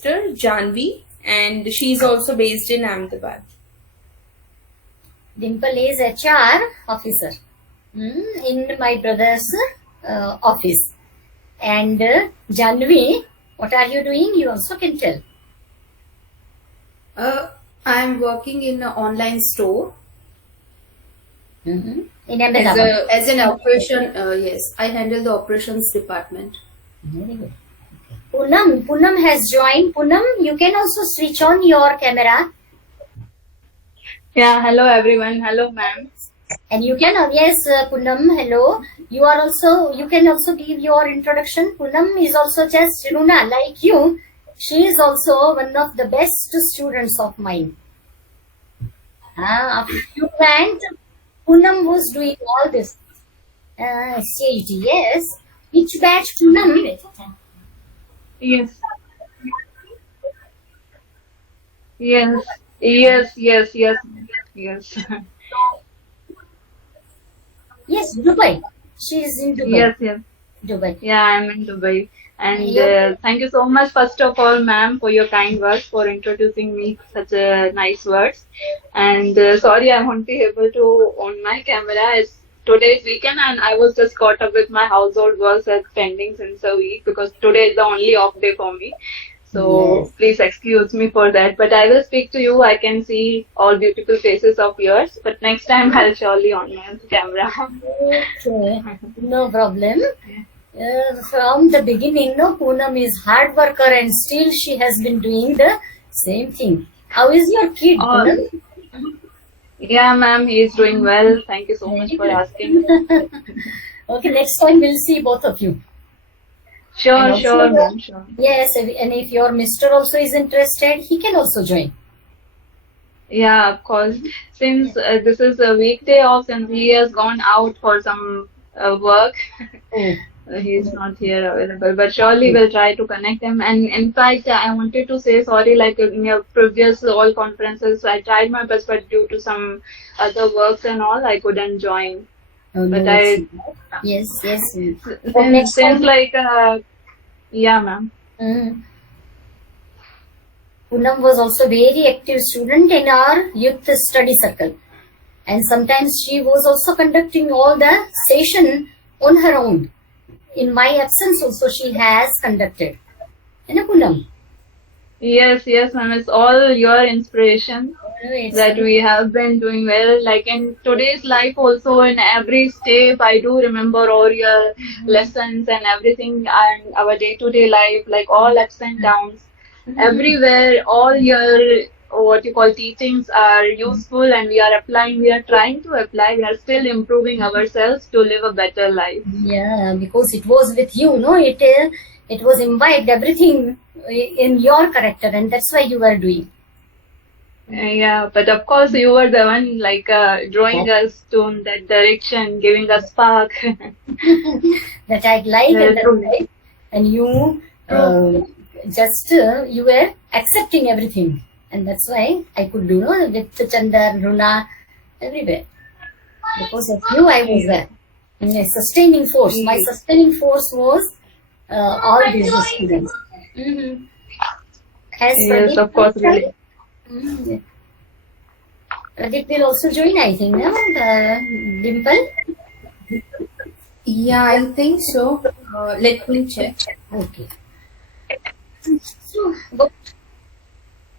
sister Janvi, and she's also based in Ahmedabad. Dimple is HR officer in my brother's office. And Janvi, what are you doing? You also can tell. I'm working in an online store. In Ahmedabad. As an operation, yes, I handle the operations department. Very good. Poonam has joined. Poonam, you can also switch on your camera. Yeah, hello everyone. Hello, ma'am. And you can, yes, Poonam, hello. You can also give your introduction. Poonam is also just Runa, like you. She is also one of the best students of mine. After you went, Poonam was doing all this. CIT, yes. Which batch, Poonam? Yes. Yes. Yes. Yes. Yes. Yes. Yes, Dubai. She is in Dubai. Yes. Yes. Dubai. Yeah, I'm in Dubai. And thank you so much, first of all, ma'am, for your kind words, for introducing me such nice words. And sorry, I won't be able to on my camera. It's today's weekend, and I was just caught up with my household works that's pending since a week because today is the only off day for me. So please excuse me for that. But I will speak to you. I can see all beautiful faces of yours. But next time I'll surely on my camera. Okay, no problem. From the beginning, Poonam is hard worker and still she has been doing the same thing. How is your kid, Poonam? Yeah, ma'am, he is doing well. Thank you so much for asking. Okay, next time we'll see both of you. Sure, sure, ma'am, sure. Yes, and if your mister also is interested, he can also join. Yeah, of course. Since this is a weekday off, since he has gone out for some work, he is not here available. But surely we'll try to connect him. And in fact, I wanted to say sorry, like in your previous all conferences, I tried my best, but due to some other works and all, I couldn't join. But yes. Since like, yeah, ma'am. Poonam was also very active student in our youth study circle. And sometimes she was also conducting all the session on her own. In my absence also she has conducted. Poonam? Yes, ma'am. It's all your inspiration that we have been doing well. Like in today's life also, in every step, I do remember all your lessons and everything and our day-to-day life, like all ups and downs. Everywhere, all your what you call teachings are useful and we are trying to apply, we are still improving ourselves to live a better life. Yeah, because it was with you, it was imbibed everything in your character and that's why you were doing. Yeah, but of course you were the one like drawing us to that direction, giving us spark. That I'd like and you you were accepting everything. And that's why I could do with Chandar, Runa, everywhere. Because of you, I was there. A sustaining force. My sustaining force was all these students. Yes, of course, really. Pradeep will also join, I think, no? Dimple? Yeah, I think so. Let me check. Okay. So,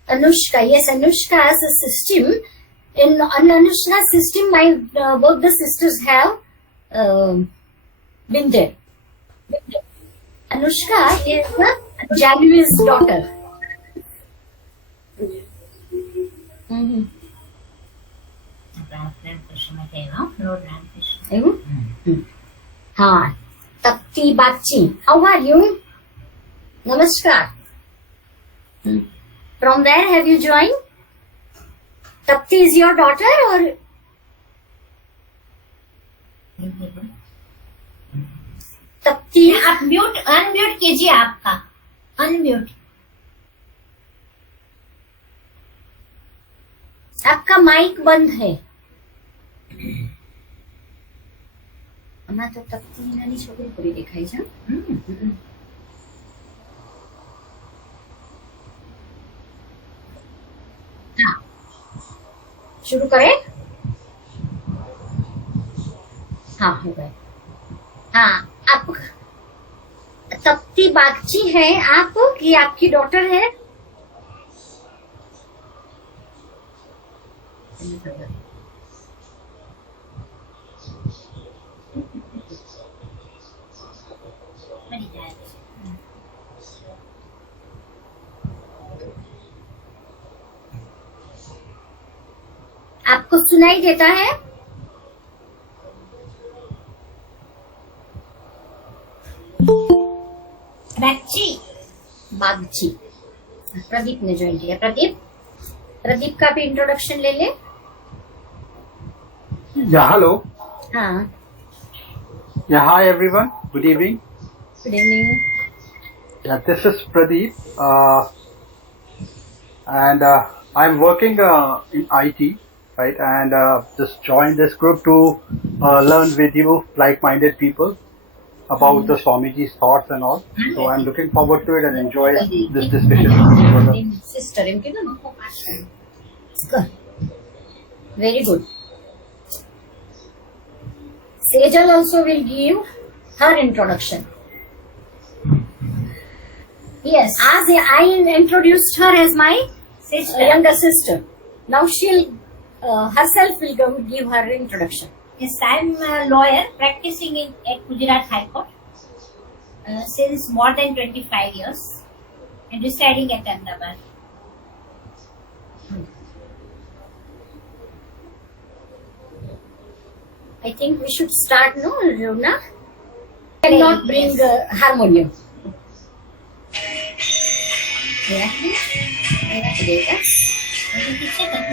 Anushka, yes, Anushka has a system. In Anushka's system, both the sisters have been there. Anushka is January's daughter. Tapti Bachi, how are you? Namaskar. From where have you joined? Tapti is your daughter or? Tapti, unmute कीजिए आपका unmute आपका mic बंद है. તો તપતી નાની છોકરી કરી દેખાય છે. शुरू करें? हाँ, हो गए। हाँ, आप तप्ती बागची है आप कि आपकी डॉटर है? आपको सुनाई देता है? बच्ची बागची। प्रदीप ने ज्वाइन किया। प्रदीप का भी इंट्रोडक्शन ले ले। Yeah, hello. हाँ, Yeah, hi everyone. Good evening. Good evening. Yeah, this is Pradeep, and I'm working in IT, right? And just joined this group to learn with you, like-minded people, about the Swamiji's thoughts and all. So I'm looking forward to it and enjoy this discussion. Sister इनके ना very good. Sejal also will give her introduction. yes As I introduced her as my sister younger sister, now she'll herself will give her introduction. yes I'm a lawyer practicing at Gujarat High Court since more than 25 years and residing at Ahmedabad. I think we should start, no, Runa? Cannot bring harmonium. मेरा देगा। मेरा क्या?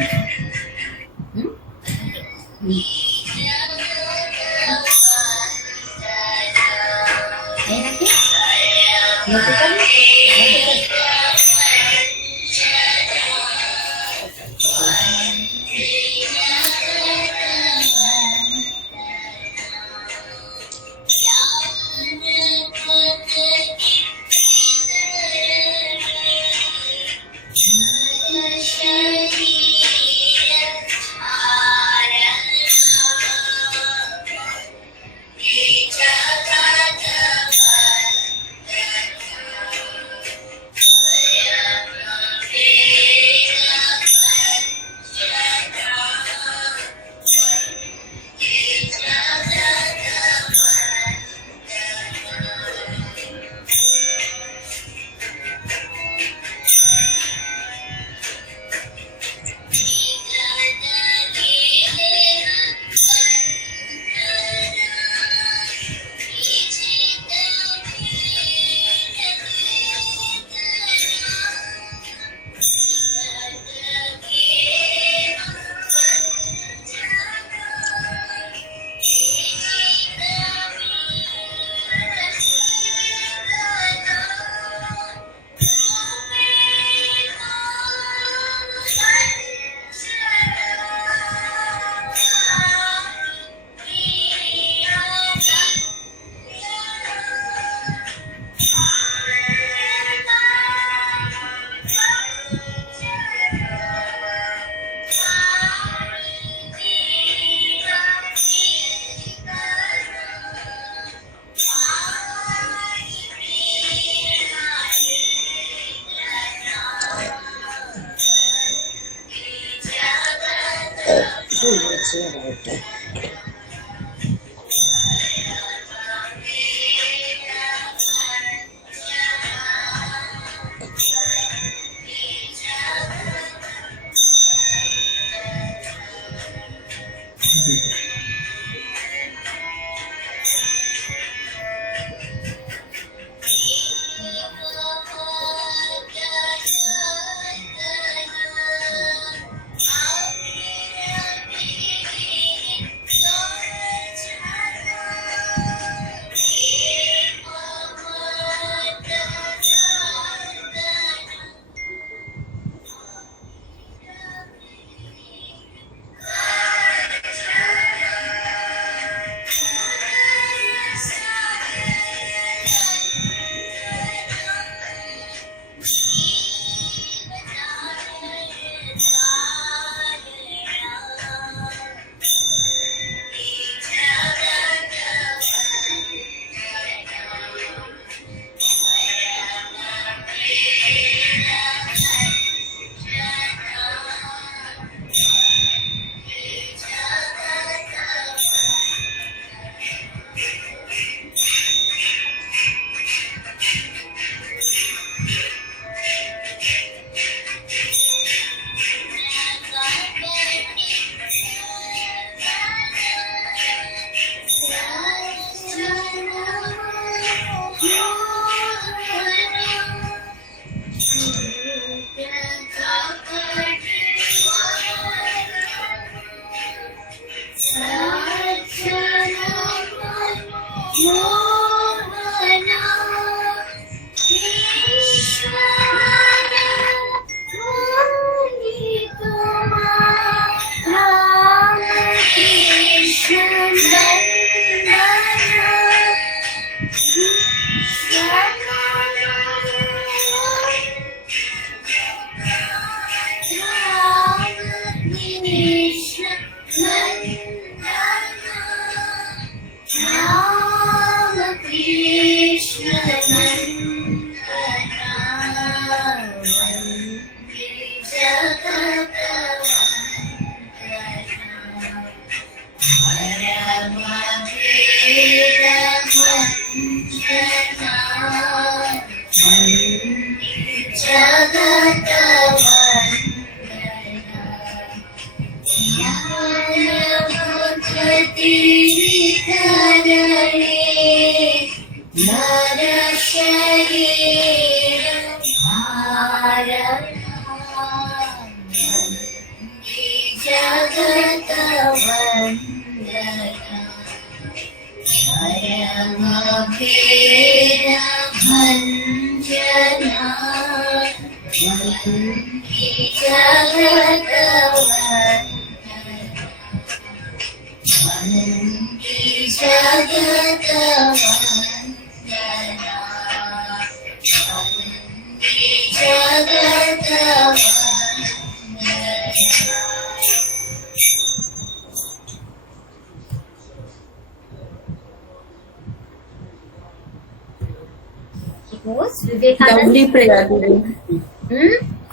It was Vivekananda. Lovely prayer, Didi.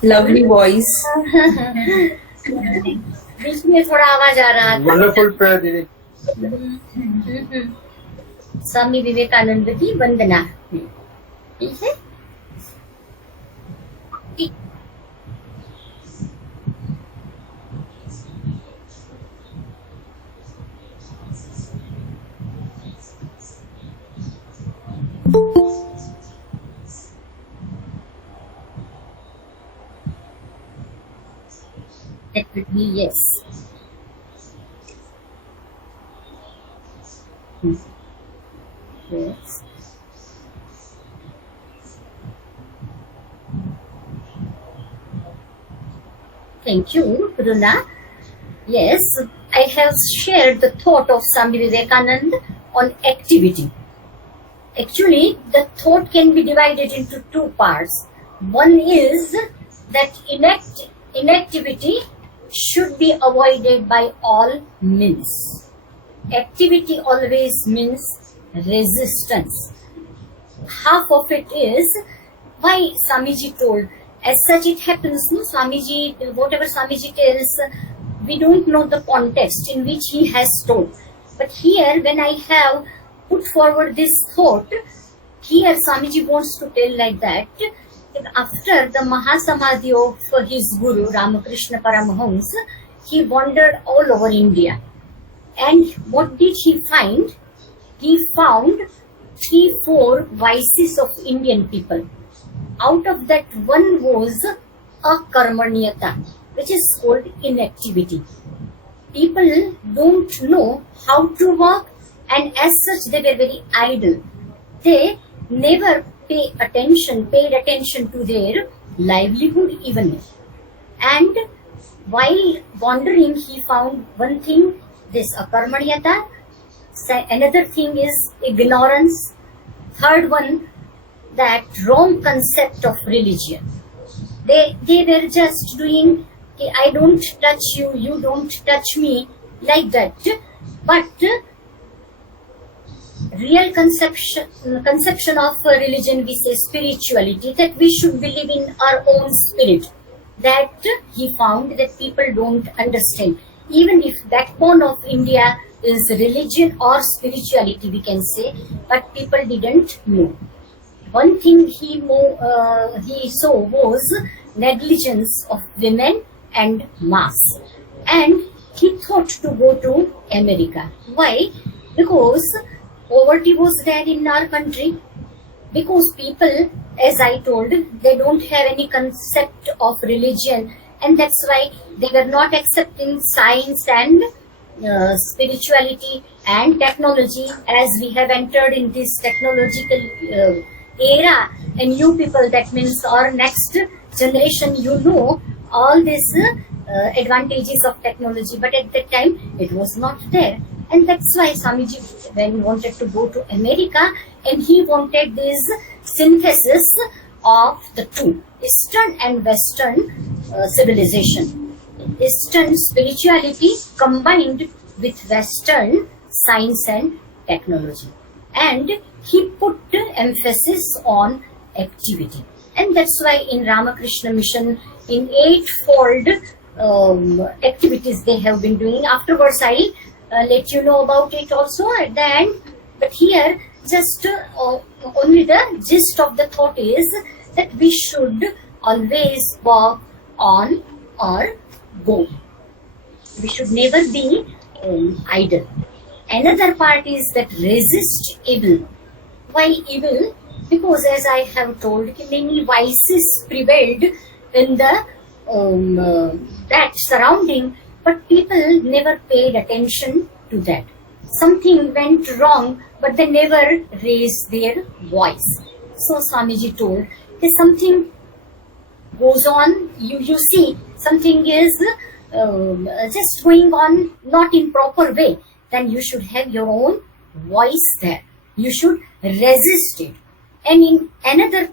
Lovely voice. बीच में थोड़ा आवाज आ रहा था. Wonderful prayer, Didi. Swami Vivekananda की वंदना. ठीक है. That would be yes. Yes. Thank you, Bruna. Yes, I have shared the thought of Swami Vivekananda on activity. Actually, the thought can be divided into two parts. One is that inactivity should be avoided by all means. Activity always means resistance. Half of it is why Swamiji told. As such it happens, no? Swamiji, whatever Swamiji tells, we don't know the context in which he has told. But here, when I have put forward this thought, here Swamiji wants to tell like that after the Mahasamadhi of his Guru, Ramakrishna Paramahams, he wandered all over India. And what did he find? He found 3-4 vices of Indian people. Out of that, one was akarmanyata, which is called inactivity. People don't know how to work, and as such they were very idle. They never paid attention to their livelihood even. And while wandering, he found one thing, this akarmanyata. Another thing is ignorance. Third one, that wrong concept of religion. They were just doing, I don't touch you, you don't touch me, like that. But real conception of religion, we say spirituality, that we should believe in our own spirit. That he found that people don't understand. Even if backbone of India is religion or spirituality, we can say, but people didn't know. One thing he saw was negligence of women and mass. And he thought to go to America. Why? Because poverty was there in our country. Because people, as I told, they don't have any concept of religion. And that's why they were not accepting science and spirituality and technology, as we have entered in this technological era, and you people, that means our next generation, you know all these advantages of technology, but at that time it was not there. And that's why Swamiji, when he wanted to go to America, and he wanted this synthesis of the two, Eastern and Western civilization. Eastern spirituality combined with Western science and technology. And he put emphasis on activity. And that's why in Ramakrishna Mission, in 8-fold activities they have been doing. Afterwards, I'll let you know about it also at the end. But here, just only the gist of the thought is that we should always work on our goal. We should never be idle. Another part is that resist evil. Why evil? Because as I have told, many vices prevailed in the that surrounding, but people never paid attention to that. Something went wrong, but they never raised their voice. So Swamiji told, if something goes on, you see something is just going on not in proper way, then you should have your own voice there. You should resist it. And in another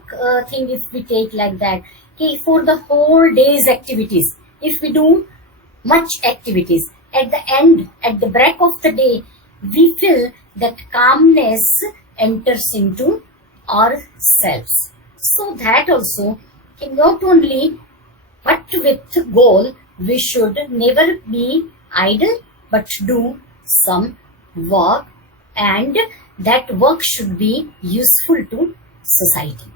thing, if we take like that, okay, for the whole day's activities, if we do much activities, at the end, at the break of the day, we feel that calmness enters into ourselves. So that also, not only but with goal, we should never be idle, but do some work, and that work should be useful to society.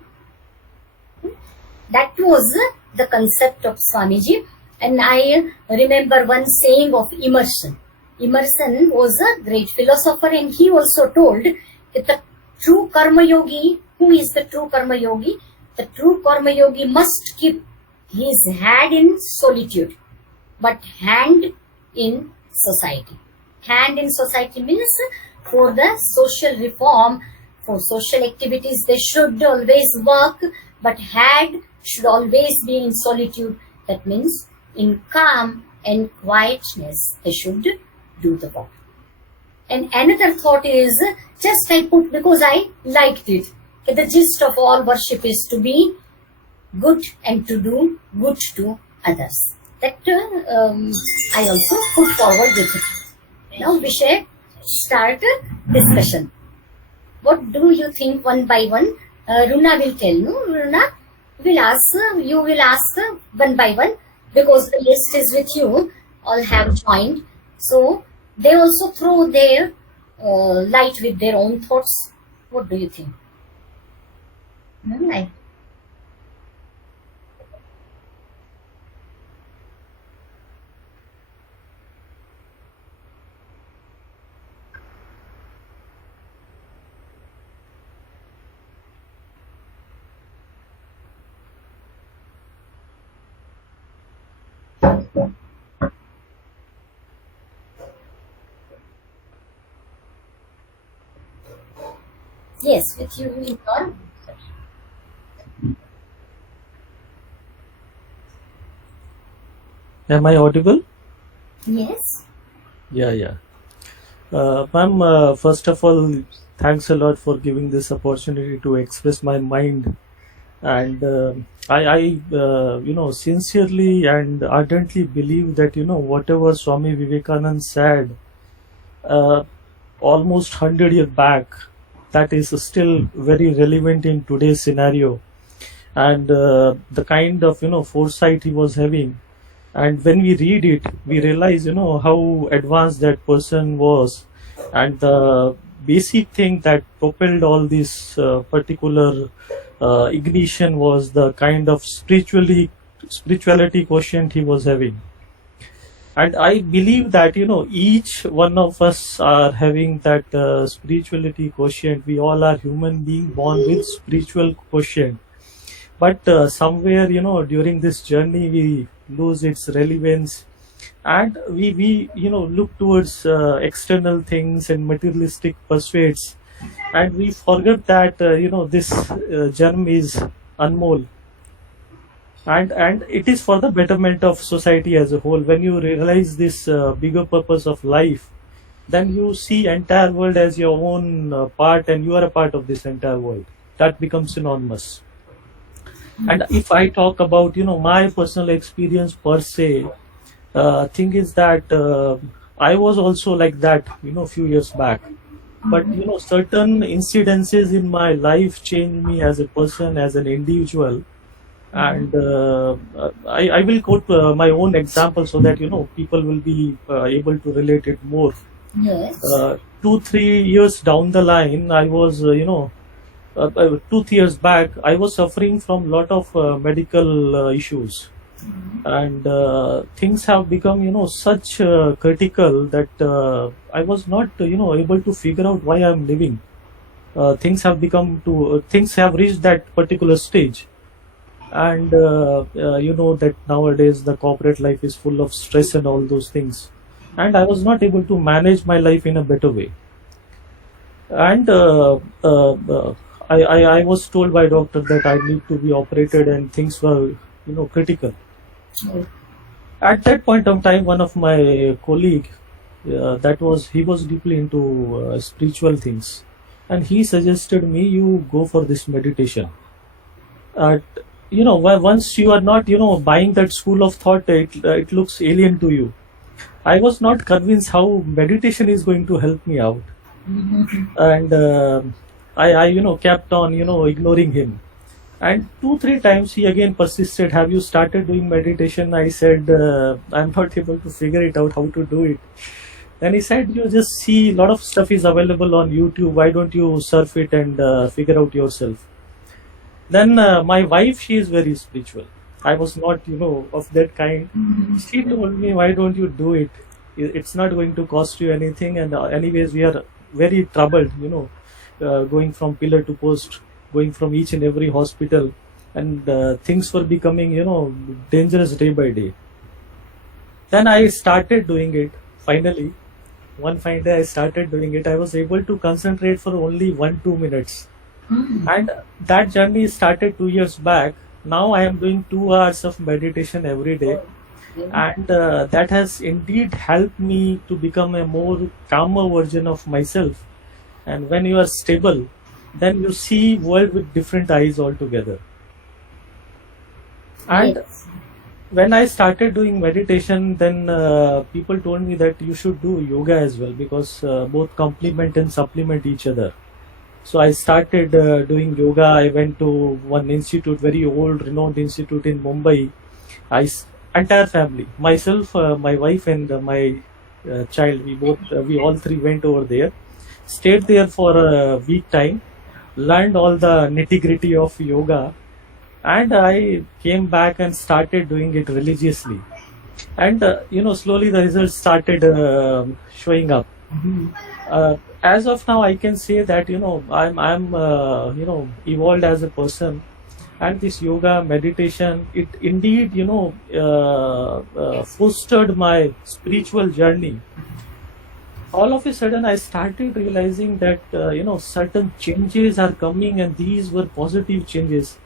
That was the concept of Swamiji. And I remember one saying of Emerson. Emerson was a great philosopher, and he also told that the true Karma Yogi, who is the true Karma Yogi? The true Karma Yogi must keep his head in solitude, but hand in society. Hand in society means for the social reform, for social activities, they should always work, but head should always be in solitude. That means in calm and quietness, they should do the work. And another thought is, just I put because I liked it. The gist of all worship is to be good and to do good to others. That I also put forward with it. Now we shall start a discussion. What do you think one by one? Runa will tell you. Runa will ask, you will ask one by one, because the list is with you. All have joined. So they also throw their light with their own thoughts. What do you think? Right. Yes, with you in your. Am I audible? Yes. Yeah. Ma'am, first of all, thanks a lot for giving this opportunity to express my mind. And I sincerely and ardently believe that, whatever Swami Vivekananda said almost 100 years back, that is still very relevant in today's scenario. And the kind of, foresight he was having. And when we read it, we realize, how advanced that person was. And the basic thing that propelled all this particular ignition was the kind of spirituality quotient he was having. And I believe that, each one of us are having that spirituality quotient. We all are human beings born with spiritual quotient. But somewhere, during this journey, we lose its relevance, and we look towards external things and materialistic pursuits, and we forget that this germ is unmol, and it is for the betterment of society as a whole. When you realize this bigger purpose of life, then you see entire world as your own part, and you are a part of this entire world. That becomes synonymous. And if I talk about, my personal experience per se, thing is that I was also like that, a few years back. But, certain incidences in my life changed me as a person, as an individual. And I will quote my own example so that, people will be able to relate it more. Yes. 2-3 years down the line, I was, 2 3 years back, I was suffering from lot of medical issues, and things have become such critical that I was not able to figure out why I'm living. Things have reached that particular stage, and that nowadays the corporate life is full of stress and all those things, and I was not able to manage my life in a better way. And I was told by doctor that I need to be operated, and things were critical. At that point of time, one of my colleague, he was deeply into spiritual things, and he suggested me, you go for this meditation. At once you are not buying that school of thought, it looks alien to you. I was not convinced how meditation is going to help me out, and I kept on ignoring him. And 2 3 times he again persisted, have you started doing meditation? I said, I'm not able to figure it out how to do it. Then he said, you just see, a lot of stuff is available on YouTube, why don't you surf it and figure out yourself. Then my wife, she is very spiritual. I was not of that kind. She told me, why don't you do it? It's not going to cost you anything, and anyways we are very troubled, going from pillar to post, going from each and every hospital, and things were becoming dangerous day by day. Then I started doing it. Finally, one fine day I started doing it. I was able to concentrate for only 1-2 minutes, and that journey started 2 years back. Now I am doing 2 hours of meditation every day, and that has indeed helped me to become a more calmer version of myself. And when you are stable, then you see world with different eyes altogether. And when I started doing meditation, then people told me that you should do yoga as well, because both complement and supplement each other. So I started doing yoga. I went to one institute, very old, renowned institute in Mumbai. Entire family, myself, my wife, and my child, we all three went over there, stayed there for a week time, learned all the nitty-gritty of yoga, and I came back and started doing it religiously. And slowly the results started showing up. As of now, I can say that I'm evolved as a person, and this yoga meditation, it indeed fostered my spiritual journey. All of a sudden I started realizing that certain changes are coming, and these were positive changes.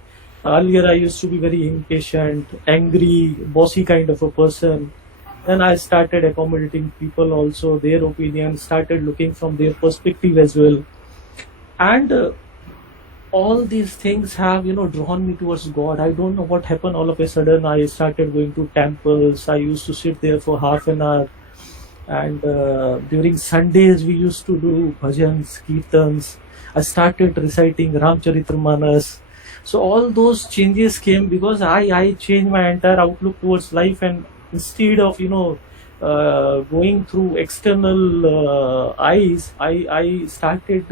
Earlier I used to be very impatient, angry, bossy kind of a person. Then I started accommodating people also, their opinions, started looking from their perspective as well. And all these things have drawn me towards God. I don't know what happened. All of a sudden I started going to temples. I used to sit there for half an hour, and during Sundays we used to do bhajans, kirtans. I started reciting Ramcharitramanas. So all those changes came because I changed my entire outlook towards life, and instead of going through external eyes, I started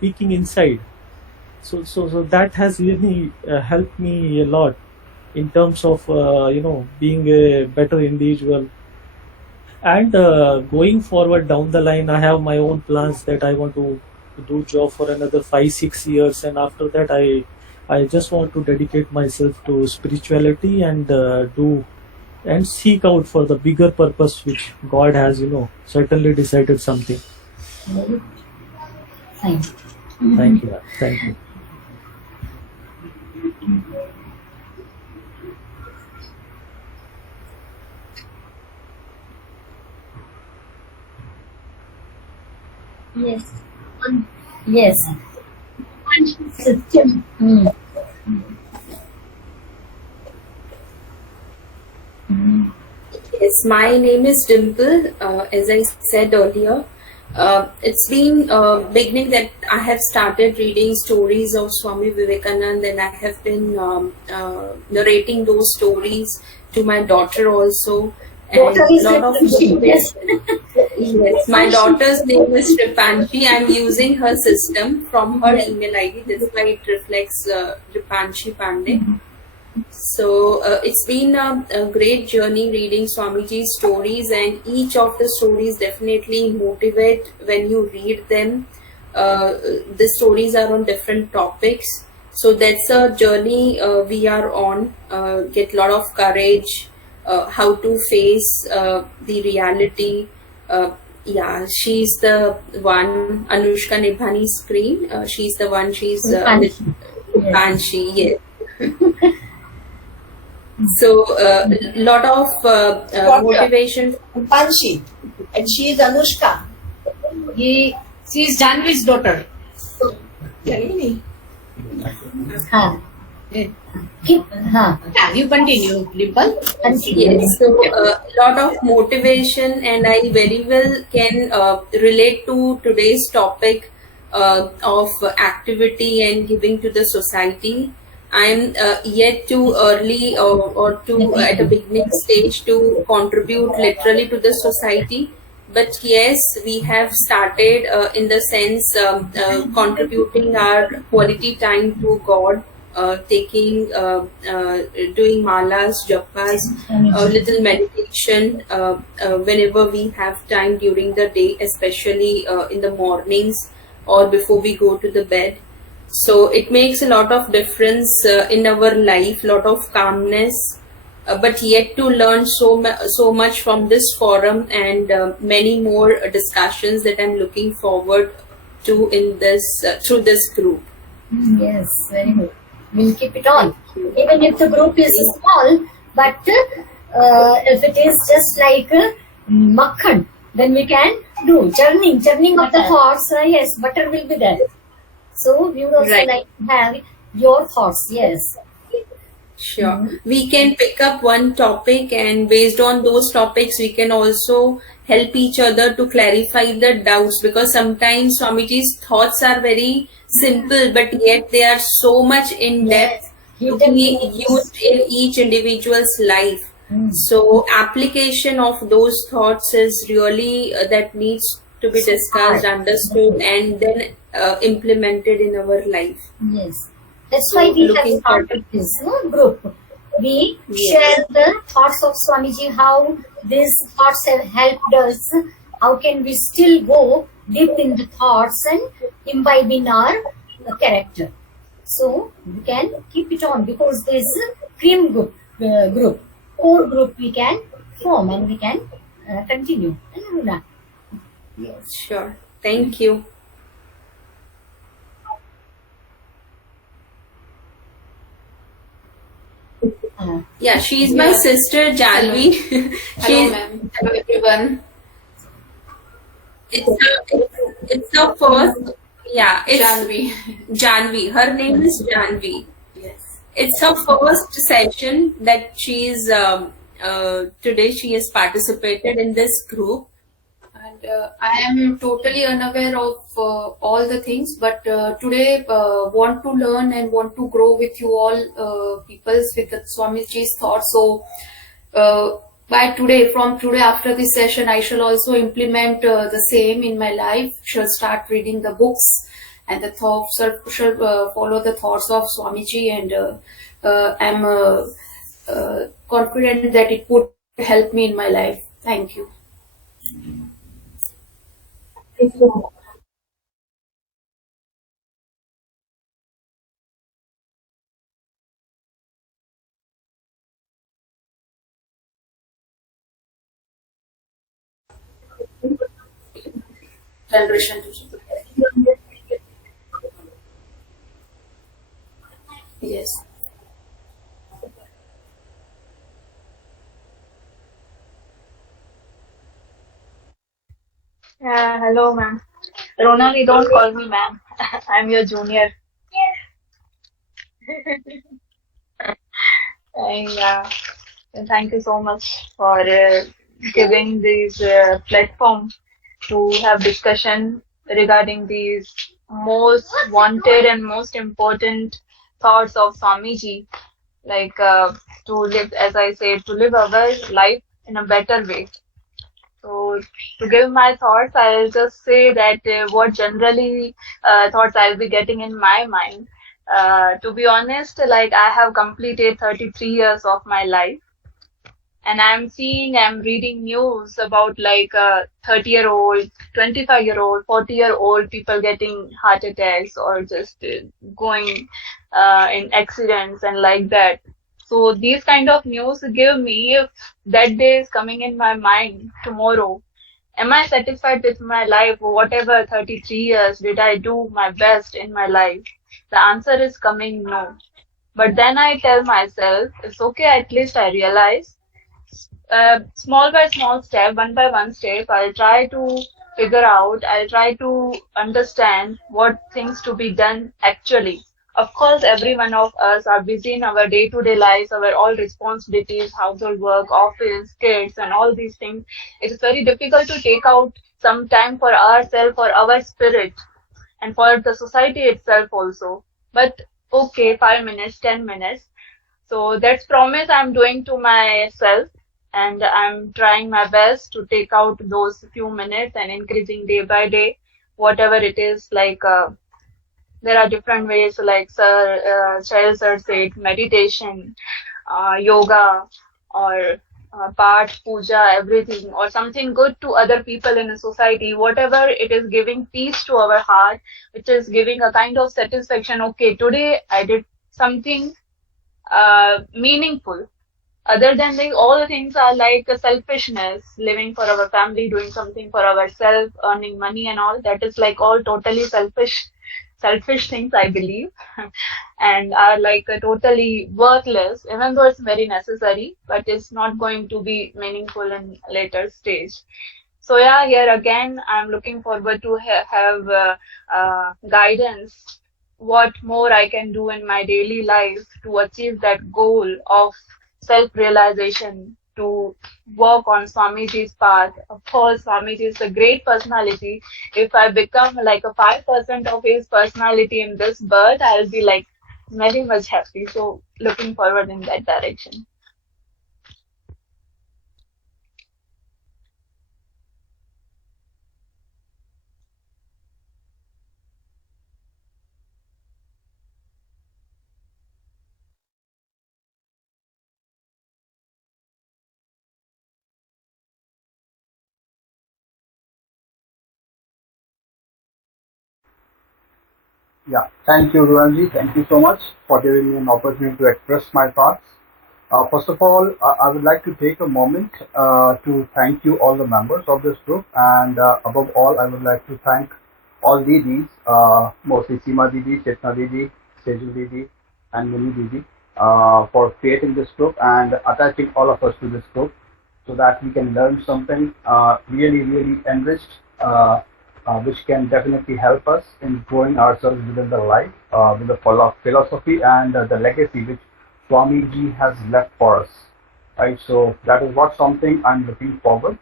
peeking inside. So that has really helped me a lot in terms of being a better individual. And going forward down the line, I have my own plans that I want to do job for another 5-6 years, and after that I just want to dedicate myself to spirituality and do and seek out for the bigger purpose which God has certainly decided something. Thank you. Thank you. Thank you. Yes. Yes. Yes, my name is Dimple. As I said earlier, it's been beginning that I have started reading stories of Swami Vivekananda, and I have been narrating those stories to my daughter also. And Daughter is lot of yes. Yes, my daughter's name is Ripanshi. I'm using her system from her email ID. That's why it reflects Ripanshi Pandey. So it's been a great journey reading Swamiji's stories, and each of the stories definitely motivate when you read them. The stories are on different topics, so that's a journey we are on. Get a lot of courage, how to face the reality. Yeah, she's the one, Anushka Nibhani's screen. She's the one. She's Panchi. Banshi. Yes. So, lot of motivation. Panchi, and she is Anushka. She is Janvi's daughter. Janvi. हाँ. Keep, हाँ. Yeah, you continue, Dimple. Yes, so lot of motivation, and I very well can relate to today's topic of activity and giving to the society. I'm yet too early or too at a beginning stage to contribute literally to the society. But yes, we have started in the sense contributing our quality time to God, doing malas, japas, little meditation whenever we have time during the day, especially in the mornings or before we go to the bed. So it makes a lot of difference in our life, lot of calmness. But yet to learn so much from this forum, and many more discussions that I'm looking forward to in this through this group. Yes, very good. We'll keep it on. Even if the group is small, but if it is just like makhan, then we can do churning of the thoughts. Yes, butter will be there. So we would also Right. like to have your thoughts. Yes. Sure. We can pick up one topic, and based on those topics, we can also help each other to clarify the doubts, because sometimes Swamiji's thoughts are very simple, but yet they are so much in depth to be used in each individual's life. So application of those thoughts is really that needs to be discussed, understood, and then implemented in our life. Yes. That's why we have Looking started this group. We share the thoughts of Swamiji, how these thoughts have helped us, how can we still go deep in the thoughts and imbibe in our character. So we can keep it on, because this cream group, core group we can form and we can continue. Yes. Sure. Thank you. Yeah, she is my sister, Janvi. Hello, ma'am. Hello, everyone. It's her first. Yeah, it's Janvi. Janvi. Her name is Janvi. Yes. It's her first session that she's today. She has participated in this group. And I am totally unaware of all the things, but today want to learn and want to grow with you all peoples with the Swamiji's thoughts. So from today after this session, I shall also implement the same in my life. Shall start reading the books, and the thoughts shall follow the thoughts of Swamiji, and I'm confident that it would help me in my life. Thank you. Generation to generation. Yes. Hello, ma'am. Ronali, don't call me ma'am. I'm your junior. And thank you so much for giving this platform to have discussion regarding these most wanted and most important thoughts of Swamiji, like to live, as I said, to live our life in a better way. So to give my thoughts, I'll just say that what generally thoughts I'll be getting in my mind. To be honest, like I have completed 33 years of my life, and I'm reading news about like 30-year-old, 25-year-old, 40-year-old people getting heart attacks or just going in accidents and like that. So these kind of news give me, if that day is coming in my mind tomorrow, am I satisfied with my life? Whatever 33 years, did I do my best in my life? The answer is coming no. But then I tell myself, it's okay, at least I realize small by small step, one by one step, I'll try to figure out, I'll try to understand what things to be done actually. Of course, every one of us are busy in our day-to-day lives, our all responsibilities, household work, office, kids, and all these things. It is very difficult to take out some time for ourselves, for our spirit, and for the society itself also. But okay, 5 minutes, 10 minutes. So that's promise I'm doing to myself, and I'm trying my best to take out those few minutes and increasing day by day, whatever it is. Like there are different ways, like Shayal sir said, meditation, yoga, or part, puja, everything, or something good to other people in a society, whatever it is giving peace to our heart, which is giving a kind of satisfaction. Okay, today I did something meaningful. Other than all the things are like a selfishness, living for our family, doing something for ourselves, earning money and all. That is like all totally selfish things, I believe, and are like totally worthless, even though it's very necessary, but it's not going to be meaningful in later stage. So yeah, here again, I'm looking forward to have guidance, what more I can do in my daily life to achieve that goal of self-realization, to work on Swamiji's path. Of course, Swamiji is a great personality. If I become like a 5% of his personality in this birth, I'll be like very much happy. So looking forward in that direction. Yeah, thank you, Ruranji. Thank you so much for giving me an opportunity to express my thoughts. First of all, I would like to take a moment to thank you, all the members of this group, and above all, I would like to thank all Didis, mostly Seema Didi, Chetna Didi, Sejal Didi, and Mini Didi, for creating this group and attaching all of us to this group so that we can learn something really enriched, which can definitely help us in growing ourselves within the life, with the philosophy and the legacy which Swamiji has left for us. Right, so that is what something I'm looking forward.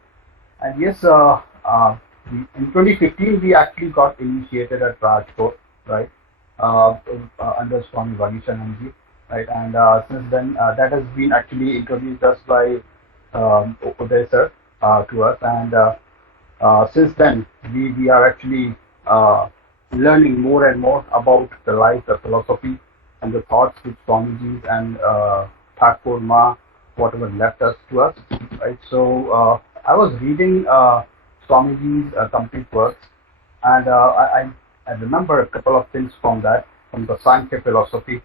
And yes, in 2015 we actually got initiated at Rajkot, right, under Swami Vagishananji, right, and since then that has been actually introduced us by Uday sir to us, and since then we are actually learning more and more about the life, the philosophy, and the thoughts which Swamiji and Thakur Ma, whatever left us to us, right? So I was reading Swamiji's complete works, and I remember a couple of things from that, from the Sankhya philosophy,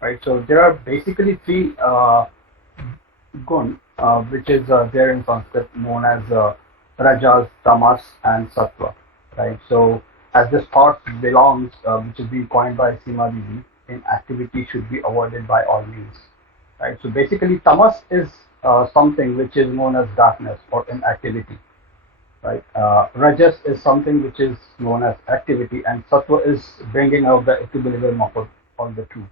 right? So there are basically three gun, which is there in Sanskrit, known as Rajas, Tamas, and Sattva, right? So as this thought belongs, which is being coined by Seema Devi, in activity should be avoided by all means, right? So basically, Tamas is something which is known as darkness or inactivity, right? Rajas is something which is known as activity, and Sattva is bringing out the equilibrium of all the two,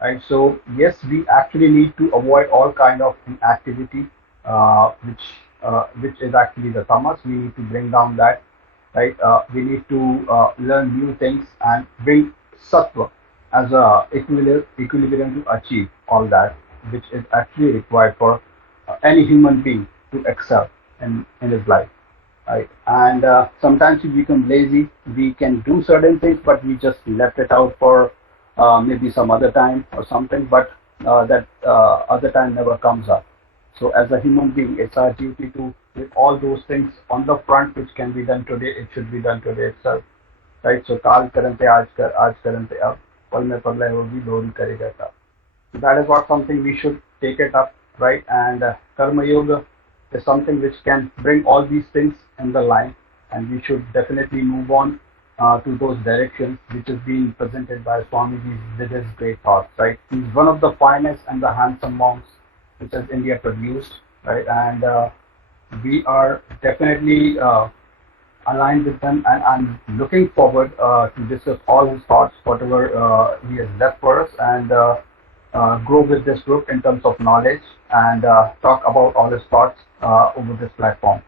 right? So yes, we actually need to avoid all kind of inactivity, which is actually the tamas. We need to bring down that, right? We need to learn new things and bring sattva as a equilibrium to achieve all that, which is actually required for any human being to excel in his life. right? And sometimes we become lazy. We can do certain things, but we just left it out for maybe some other time or something. But that other time never comes up. So as a human being, it's our duty to with all those things on the front which can be done today. It should be done today itself, right? So काल करते आज करते अब पल में पगला होगी लोरी करेगा तब. So that is what something we should take it up, right? And Karma Yoga is something which can bring all these things in the line, and we should definitely move on to those directions which is being presented by Swamiji with his great thoughts, right? He's one of the finest and the handsome monks which has India produced, right? And we are definitely aligned with them, and I'm looking forward to discuss all his thoughts, whatever he has left for us, and grow with this group in terms of knowledge and talk about all his thoughts over this platform.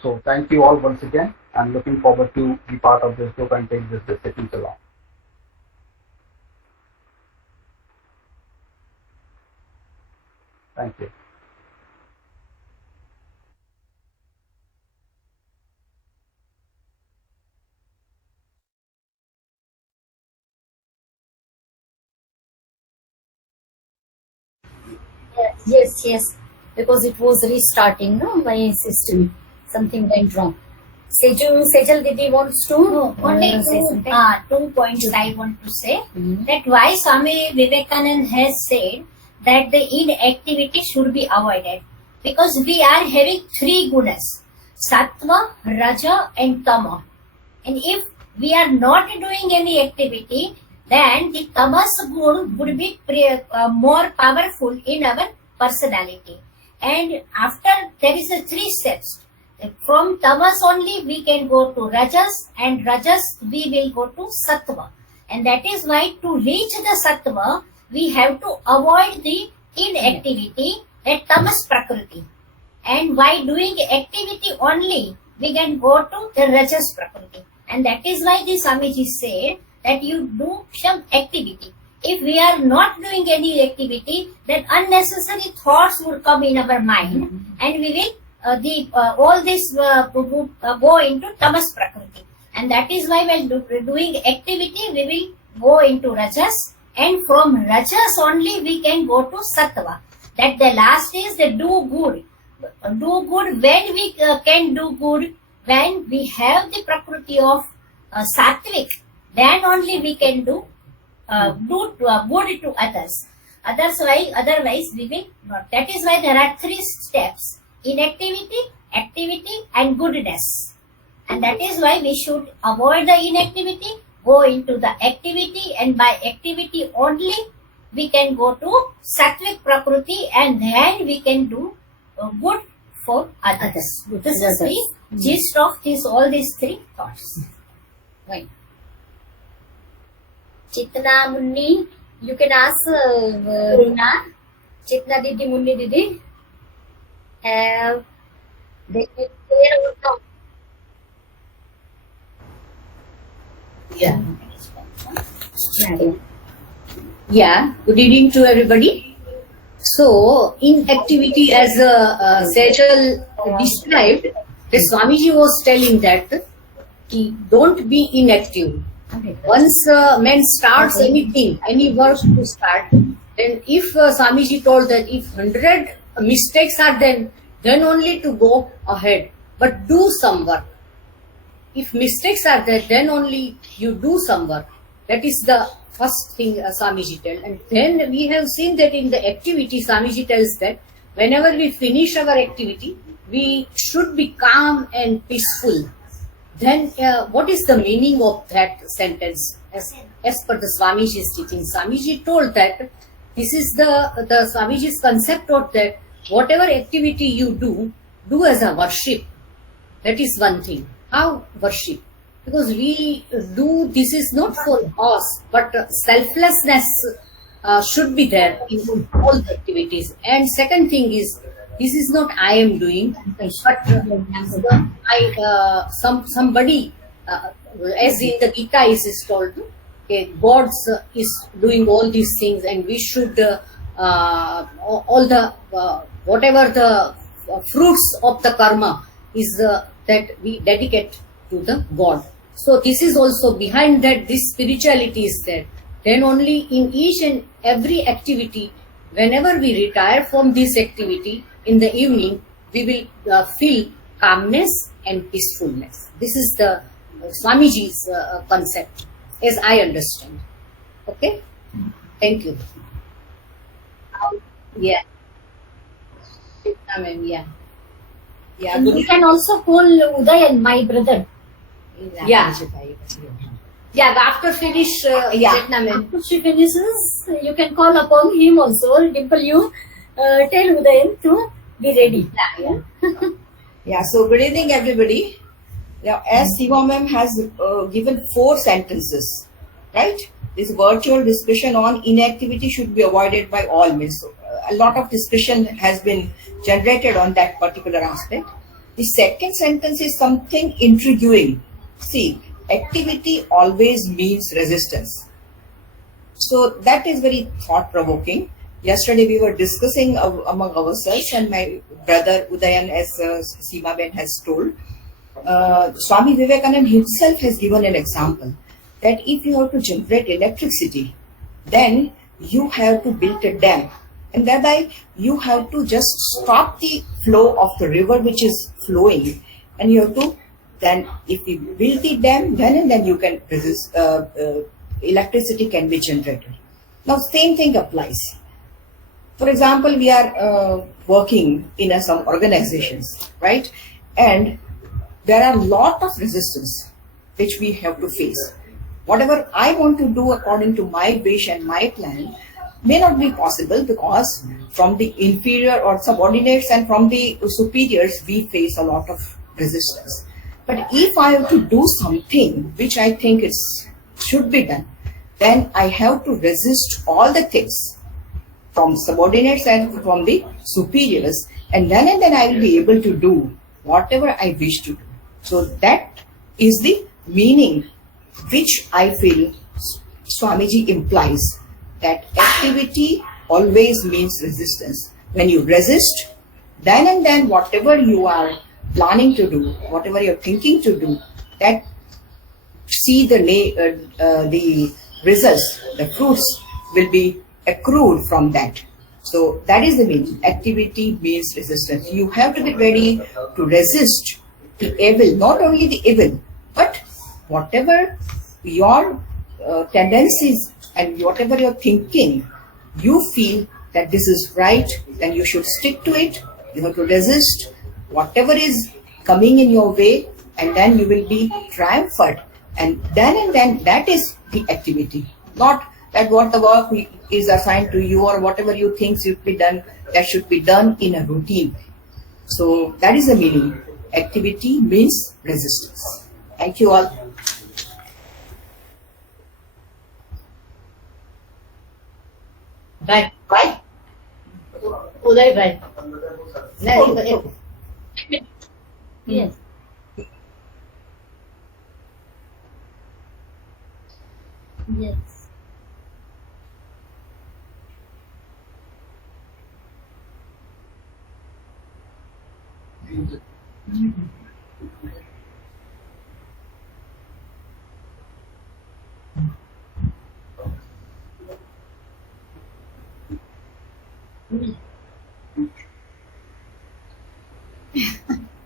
So thank you all once again. I'm looking forward to be part of this group and take this discussion along. Thank you. Yes. Because it was restarting, no, my system. Something went wrong. Sejal Didi wants to No, only say something. 2 points I want to say. That why Swami Vivekananda has said that the inactivity should be avoided, because we are having 3 gunas: sattva, raja and tama. And if we are not doing any activity, then the tamas gun would be more powerful in our personality. And after, there is a 3 steps. From tamas only we can go to rajas, and rajas we will go to sattva. And that is why to reach the sattva, we have to avoid the inactivity, that tamas prakriti. And by doing activity only, we can go to the rajas prakriti. And that is why the Swamiji said that you do some activity. If we are not doing any activity, then unnecessary thoughts would come in our mind, and we will all this go into tamas prakriti. And that is why while doing activity, we will go into rajas, and from rajas only we can go to sattva. That the last is the do good. Do good, when we can do good, when we have the prakriti of sattvic, then only we can do good to others. Otherwise we will not. That is why there are 3 steps: inactivity, activity and goodness. And that is why we should avoid the inactivity, go into the activity, and by activity only we can go to sattvic prakriti, and then we can do good for others. This is the gist of all these 3 thoughts. Right. Chitna Munni, you can ask Runa. Chitna Didi, Munni Didi. Have they been there or not? Yeah, good evening to everybody. So, inactivity, as Sejal described, the Swamiji was telling that don't be inactive. Once man starts anything, any work to start, then if Swamiji told that if 100 mistakes are then only to go ahead, but do some work. If mistakes are there, then only you do some work. That is the first thing Swamiji tells. And then we have seen that in the activity, Swamiji tells that whenever we finish our activity, we should be calm and peaceful. Then what is the meaning of that sentence? As per the Swamiji's teaching, Swamiji told that this is the Swamiji's concept of that whatever activity you do as a worship. That is one thing. How worship? Because we do, this is not for us, but selflessness should be there in all the activities. And second thing is, this is not I am doing, but somebody, as in the Gita is told, okay, God is doing all these things, and we should all the whatever the fruits of the karma is that we dedicate to the God. So this is also behind that, this spirituality is there. Then only in each and every activity, whenever we retire from this activity in the evening, we will feel calmness and peacefulness. This is the Swamiji's concept, as I understand. Okay? Thank you. Yeah. Amen. Yeah. Yeah. And you can also call Udayan, my brother. Yeah. Yeah. After finish, Vietnam. After she finishes, you can call upon him also. Dimple, you tell Udayan to be ready. Yeah. Yeah, so good evening, everybody. Now, as Siva ma'am has given 4 sentences, right? This virtual discussion on inactivity should be avoided by all means. So, a lot of discussion has been generated on that particular aspect. The second sentence is something intriguing. See, activity always means resistance. So that is very thought-provoking. Yesterday we were discussing among ourselves, and my brother Udayan, as Seema Ben has told, Swami Vivekananda himself has given an example that if you have to generate electricity, then you have to build a dam, and thereby you have to just stop the flow of the river which is flowing, and you have to then, if you build the dam, then and then you can resist, electricity can be generated. Now same thing applies. For example, we are working in some organizations, right? And there are a lot of resistance which we have to face. Whatever I want to do according to my wish and my plan may not be possible, because from the inferior or subordinates and from the superiors, we face a lot of resistance. But if I have to do something which I think should be done, then I have to resist all the things from subordinates and from the superiors, and then I will be able to do whatever I wish to do. So that is the meaning which I feel Swamiji implies, that activity always means resistance. When you resist, then and then whatever you are planning to do, whatever you're thinking to do, that see the results, the fruits will be accrued from that. So that is the meaning. Activity means resistance. You have to be ready to resist the evil, not only the evil, but whatever your tendencies and whatever you're thinking, you feel that this is right, then you should stick to it. You have to resist whatever is coming in your way, and then you will be triumphant. And then that is the activity, not that what the work is assigned to you or whatever you think should be done, that should be done in a routine. So that is the meaning. Activity means resistance. Thank you all. Bye. Bye. Uday, bye. Yes. Yes.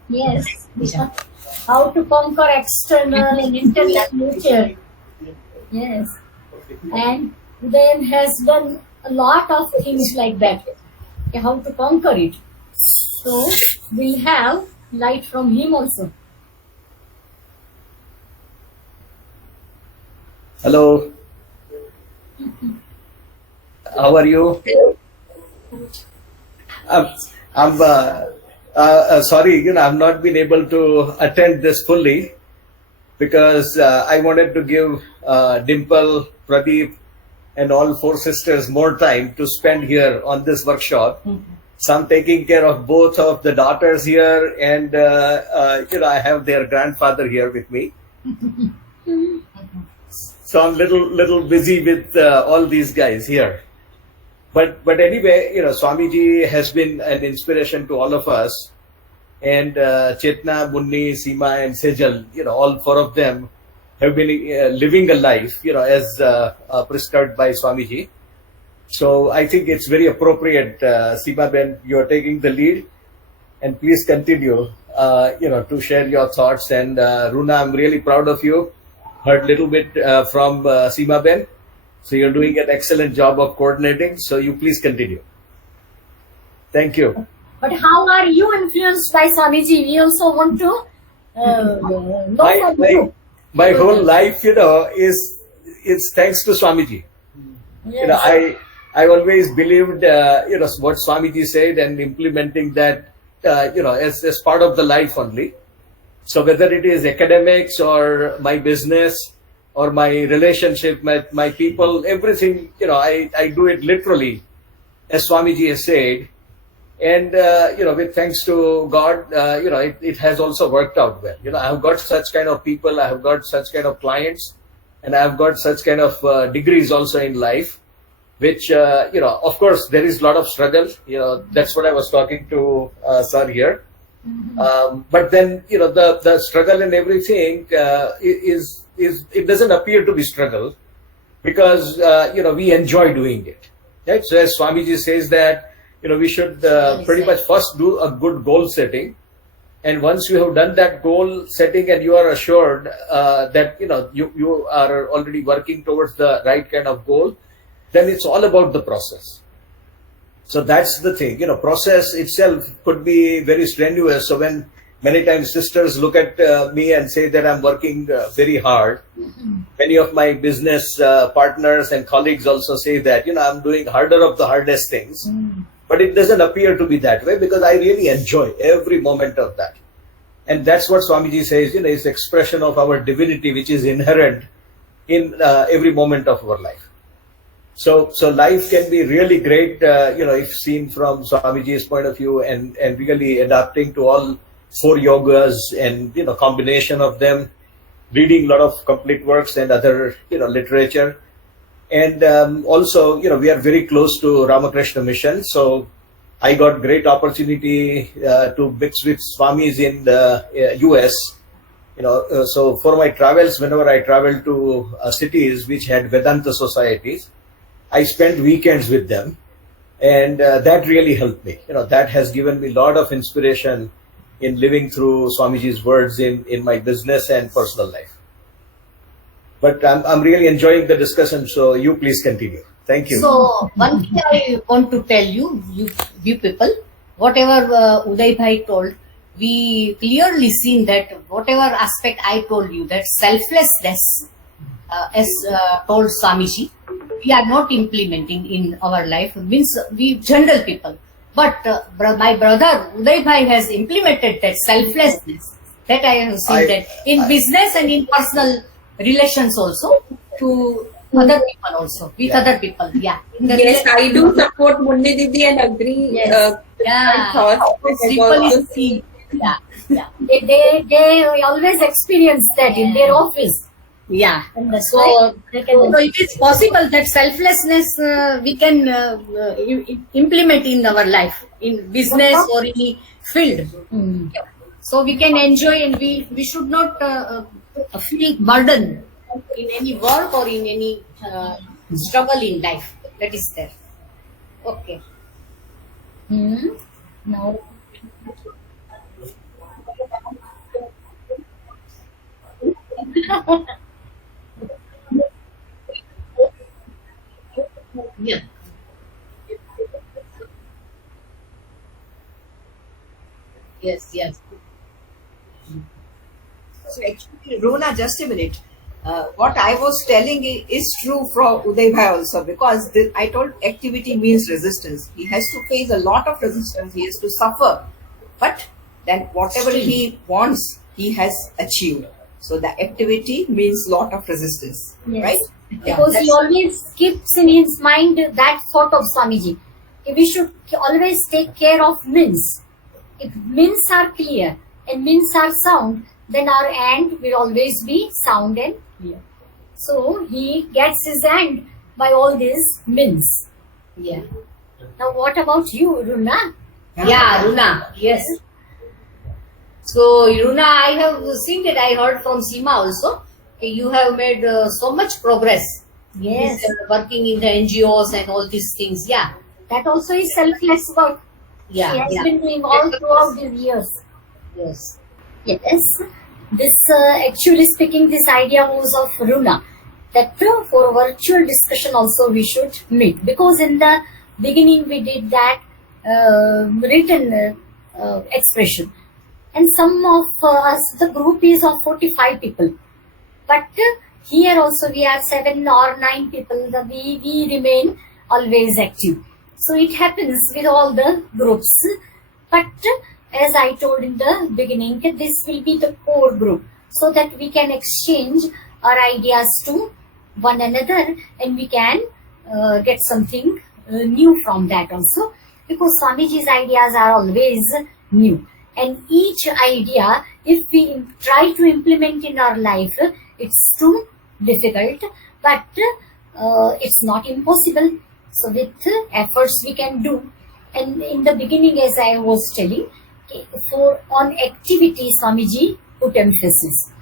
Yes. How to conquer external and internal nature. Yes. And then has done a lot of things like that. How to conquer it. So we have light from him also. Hello. How are you? I'm sorry, I've not been able to attend this fully because I wanted to give Dimple, Pradeep, and all 4 sisters more time to spend here on this workshop. So I'm taking care of both of the daughters here, and I have their grandfather here with me. So I'm little busy with all these guys here. But anyway, Swamiji has been an inspiration to all of us. and Chetna, Munni, Seema, and Sejal, all four of them have been living a life, as prescribed by Swamiji. So I think it's very appropriate, Seema Ben, you are taking the lead, and please continue, to share your thoughts. And Runa, I'm really proud of you. Heard a little bit from Seema Ben. So you're doing an excellent job of coordinating. So you please continue. Thank you. But how are you influenced by Swamiji? We also want to know from you. My whole life, is thanks to Swamiji. Yes. I always believed, what Swamiji said, and implementing that, as part of the life only. So whether it is academics or my business or my relationship with my people, everything, I do it literally, as Swamiji has said. And, with thanks to God, it has also worked out well. I have got such kind of people, I have got such kind of clients, and I have got such kind of degrees also in life, which, of course, there is a lot of struggle. That's what I was talking to Sir here. But then, the struggle and everything it doesn't appear to be struggle, because, we enjoy doing it. Right? So as Swamiji says that, we should pretty much first do a good goal setting. And once you have done that goal setting and you are assured that, you are already working towards the right kind of goal, then it's all about the process. So that's the thing, process itself could be very strenuous. So when many times sisters look at me and say that I'm working very hard, many of my business partners and colleagues also say that, I'm doing harder of the hardest things. But it doesn't appear to be that way, because I really enjoy every moment of that. And that's what Swamiji says, is expression of our divinity, which is inherent in every moment of our life. So life can be really great, if seen from Swamiji's point of view, and really adapting to all four yogas and, combination of them, reading a lot of complete works and other, literature. And also, we are very close to Ramakrishna Mission. So I got great opportunity to mix with Swamis in the US. So for my travels, whenever I travel to cities which had Vedanta societies, I spent weekends with them, and that really helped me. That has given me a lot of inspiration in living through Swamiji's words in my business and personal life. But I'm really enjoying the discussion, so you please continue. Thank you. So one thing I want to tell you people, whatever Uday Bhai told, we clearly seen that whatever aspect I told you, that selflessness, as told Swamiji, we are not implementing in our life. Means we general people, but my brother Uday Bhai has implemented that selflessness. That I have seen that in business and in personal relations also, to other people also, with other people. Yeah. Yes, I do support Munni Didi and agree. Yes. My thoughts. People is seen. Yeah. Yeah. They always experience that in their office. Yeah. And that's So, why they can. so it is possible that selflessness we can implement in our life, in business or any field. So we can enjoy, and we should not feel burden in any work or in any struggle in life. That is there. Okay. Now, Yeah. Yes. Yes. So actually, Rona, just a minute. What I was telling is true for Uday Bhai also, because I told activity means resistance. He has to face a lot of resistance. He has to suffer. But then whatever he wants, he has achieved. So the activity means lot of resistance, yes. right? Because he always keeps in his mind that thought of Swamiji. We should always take care of means. If means are clear and means are sound, then our end will always be sound and clear. So he gets his end by all these means. Yeah. Now what about you, Runa? Yeah, Runa. Yes. So, Runa, I have seen that. I heard from Seema also. You have made so much progress. Yes. With, working in the NGOs and all these things. Yeah. That also is selfless work. Yeah. She has Yeah. been doing all throughout these years. Yes. Yes. This actually speaking, this idea was of Runa that for virtual discussion also we should meet, because in the beginning we did that written expression, and some of us, the group is of 45 people, but here also we are 7 or 9 people. We remain always active. So it happens with all the groups, but as I told in the beginning, this will be the core group, so that we can exchange our ideas to one another, and we can get something new from that also, because Swamiji's ideas are always new, and each idea, if we try to implement in our life, it's too difficult, but it's not impossible. So with efforts we can do. And in the beginning, as I was telling, on activity Swamiji put emphasis.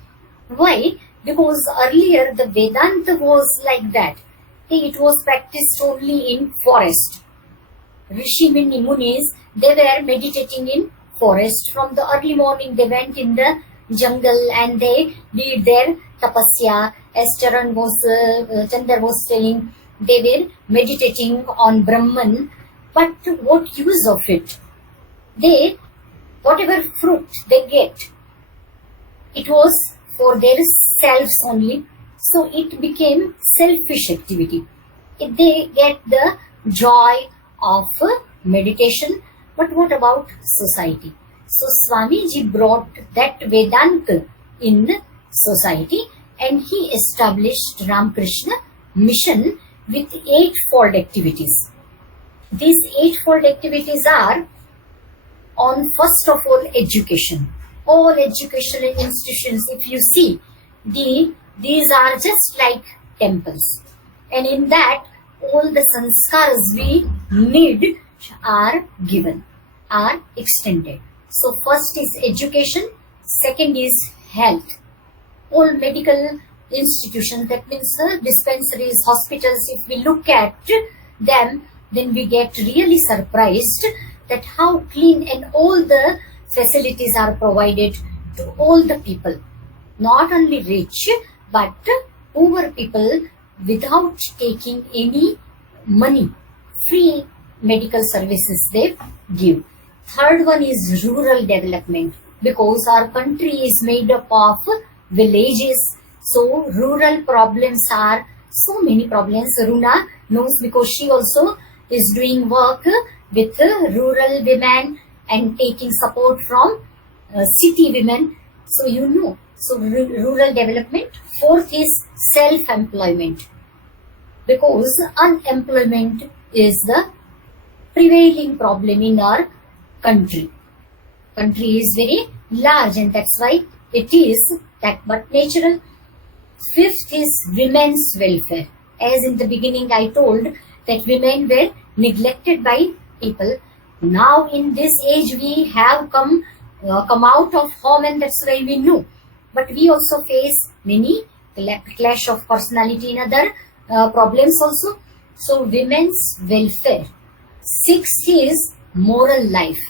Why? Because earlier the Vedanta was like that. It was practiced only in forest. Rishi Munis, they were meditating in forest. From the early morning they went in the jungle and they did their tapasya. As Chandra was telling, they were meditating on Brahman. But what use of it? Whatever fruit they get, it was for their selves only. So it became selfish activity. They get the joy of meditation, but what about society? So Swamiji brought that Vedanta in society, and he established Ramakrishna mission with 8-fold activities. These 8-fold activities are on, first of all, education. All educational institutions, if you see, these are just like temples, and in that all the sanskars we need are given, are extended. So first is education, second is health. All medical institutions, that means dispensaries, hospitals, if we look at them, then we get really surprised that how clean and all the facilities are provided to all the people, not only rich but poor people, without taking any money. Free medical services they give. Third one is rural development, because our country is made up of villages, so rural problems are so many problems. Runa knows, because she also is doing work with rural women and taking support from city women. So you know, so rural development. Fourth is self-employment, because unemployment is the prevailing problem in our country. Country is very large, and that's why it is that but natural. Fifth is women's welfare. As in the beginning I told that women were neglected by people. Now in this age we have come out of home, and that's why we know. But we also face many clash of personality and other problems also. So women's welfare. Sixth is moral life.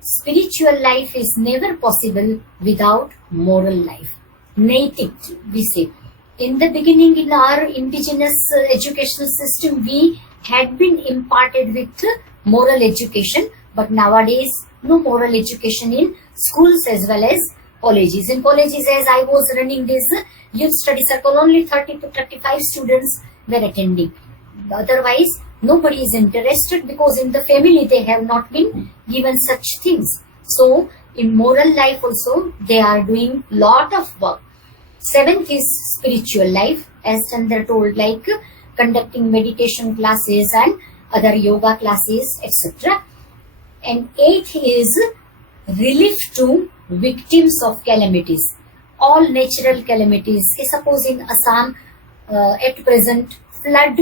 Spiritual life is never possible without moral life. Naitik, we say. In the beginning, in our indigenous educational system, we had been imparted with moral education, but nowadays no moral education in schools as well as colleges. In colleges, as I was running this youth study circle, only 30 to 35 students were attending. Otherwise, nobody is interested, because in the family they have not been given such things. So in moral life also they are doing lot of work. Seventh is spiritual life, as Chandra told, like conducting meditation classes and other yoga classes, etc. And eighth is relief to victims of calamities, all natural calamities. Suppose in Assam at present flood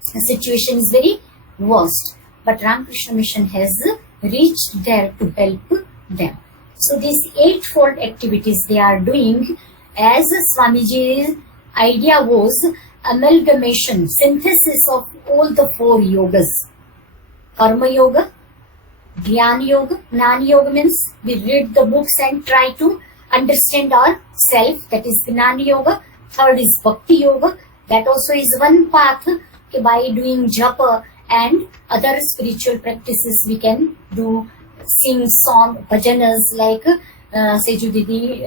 situation is very worst, but Ramakrishna Mission has reached there to help them. So these eightfold activities they are doing, as Swamiji's idea was amalgamation, synthesis of all the 4 yogas. Karma Yoga, Jnana Yoga. Jnana Yoga means we read the books and try to understand our self, that is Jnana Yoga. Third is Bhakti Yoga, that also is one path. By doing japa and other spiritual practices we can do, sing song, bhajanas like Seju Didi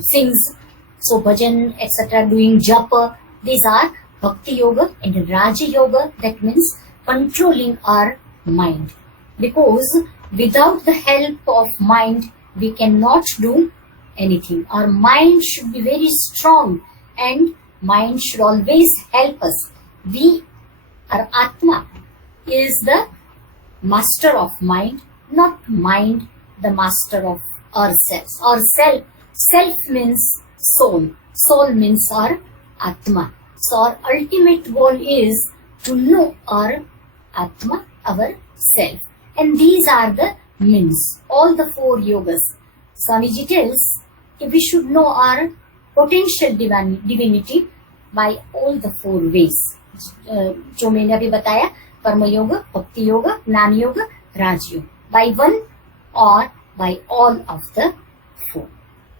sings, so bhajan etc. doing japa, these are Bhakti Yoga. And Raja Yoga, that means controlling our mind, because without the help of mind we cannot do anything. Our mind should be very strong and mind should always help us. We, our Atma, is the master of mind, not mind the master of ourselves. Our self means soul, soul means our Atma. So our ultimate goal is to know our Atma, our self. And these are the means, all the 4 yogas. Swamiji tells if we should know our potential divinity by all the 4 ways. जो मैंने अभी बताया, कर्म योग, भक्ति योग, ज्ञान योग, राज योग, by one or by all of the 4.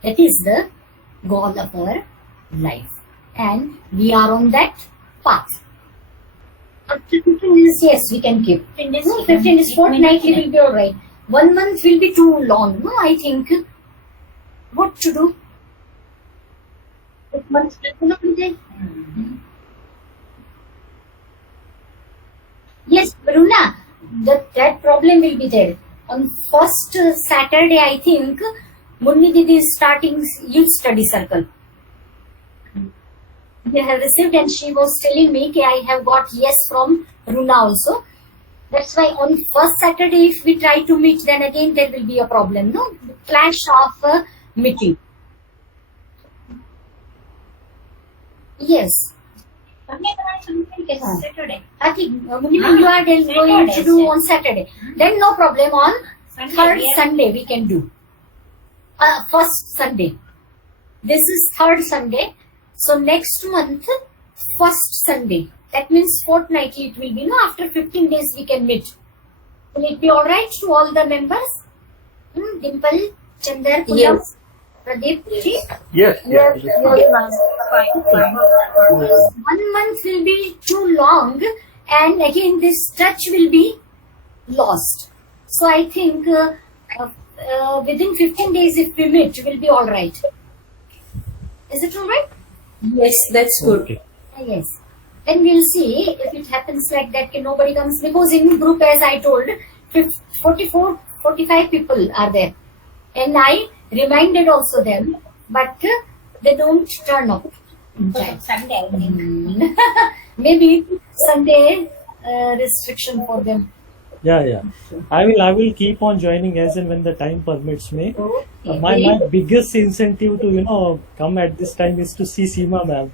That is the goal of our life, and we are on that path. After 15 days, yes, we can keep. 15 days, no, 15 days fortnightly will be all right. 1 month will be too long. No, I think. What to do? 1 month will be. Yes, Bruna, that problem will be there. On first Saturday, I think, Munni Didi is starting youth study circle. They have received and she was telling me that I have got yes from Runa also. That's why on first Saturday, if we try to meet, then again there will be a problem. No clash of meeting. Yes. Saturday. I think you are going to do on Saturday. Then no problem. On third Sunday we can do. First Sunday. This is third Sunday. So next month, first Sunday. That means fortnightly it will be. No, after 15 days we can meet. Will it be alright to all the members? Dimple, Chandar, Pulam, Yes. Pradeep, Yes, yes. Fine. 1 month will be too long, and again this touch will be lost. So I think within 15 days if we meet will be all right. Is it all right? Yes, that's good. Okay. Yes. Then we'll see if it happens like that. Nobody comes, because in group, as I told, 44, 45 people are there, and I reminded also them, but they don't turn up. Sunday, I think. Maybe Sunday restriction for them. Yeah. I will keep on joining as and when the time permits me. My biggest incentive to come at this time is to see Seema ma'am.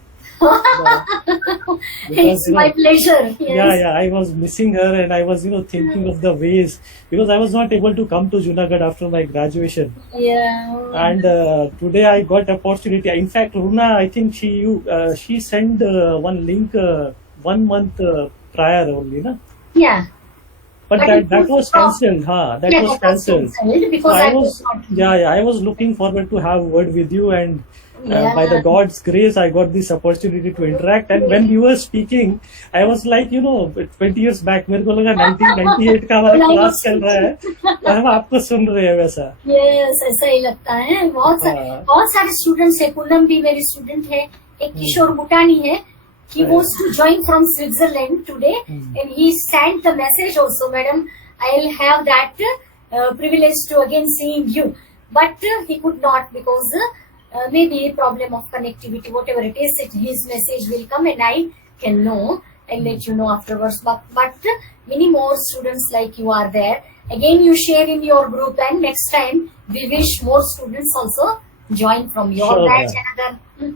It's my pleasure. Yes. Yeah. I was missing her, and I was thinking of the ways, because I was not able to come to Junagadh after my graduation. Yeah. And today I got opportunity. In fact, Runa, I think she sent one link 1 month prior only, na? Yeah. But that was cancelled, That was cancelled. Because So I was looking forward to have a word with you, and by the God's grace, I got this opportunity to interact. And when you were speaking, I was like, 20 years back, मेरे को लगा 1998 का हमारा class चल रहा है, और हम आपको सुन रहे हैं वैसा. Yes, ऐसा ही लगता है. बहुत सारे स्टूडेंट्स है. पूनम भी मेरी स्टूडेंट है. एक किशोर बुटानी है. He was to join from Switzerland today, and he sent the message also, Madam, I'll have that privilege to again seeing you. But he could not, because maybe problem of connectivity, whatever it is, his message will come and I can know. I'll let you know afterwards. But many more students like you are there. Again, you share in your group, and next time we wish more students also join from your batch and other.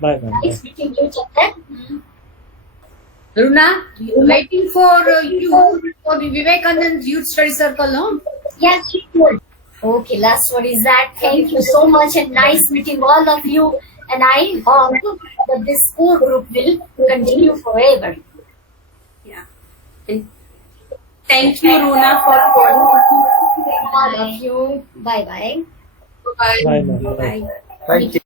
Bye, ma'am. Nice meeting you, Chandar. Runa, waiting for you for the Vivekananda Youth Study Circle, no? Yes, she told. Okay, last word is that. Thank you so much and nice meeting all of you. And I hope that this core group will continue forever. Yeah. And thank you, Runa, for calling. All of you. Bye bye. Bye. Bye, ma'am. Bye. Thank you.